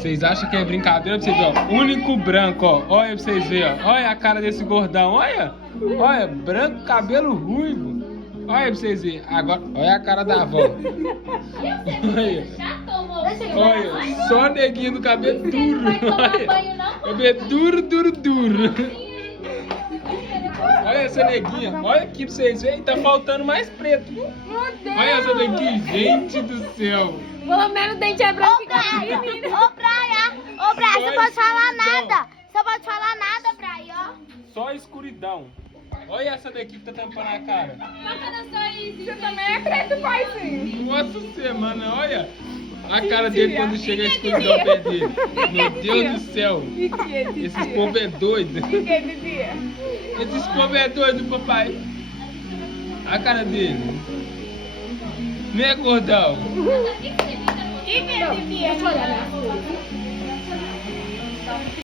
Vocês acham que é brincadeira? Pra vocês verem, ó. Único branco, ó. Olha pra vocês verem, ó. Olha a cara desse gordão, olha. Olha, branco, cabelo ruivo. Olha pra vocês verem. Agora, olha a cara da avó. Olha. Olha, só neguinho do cabelo duro. Olha. Cabelo duro, duro, duro. Olha essa neguinha. Olha aqui pra vocês verem. Tá faltando mais preto. Olha essa daqui, gente do céu. Pelo menos o dente é branco. Ô, Braia, você não pode falar nada. Você não pode falar nada, Braia, ó. Só escuridão. Olha essa daqui que tá tampando a cara. Você também é preto, paizinho. Nossa semana, olha a cara dele quando chega a escuridão perto dele. Meu Deus do céu. Esses povo é doido. Esses povo é doido, papai. A cara dele. Né, gordão? Deixa eu olhar.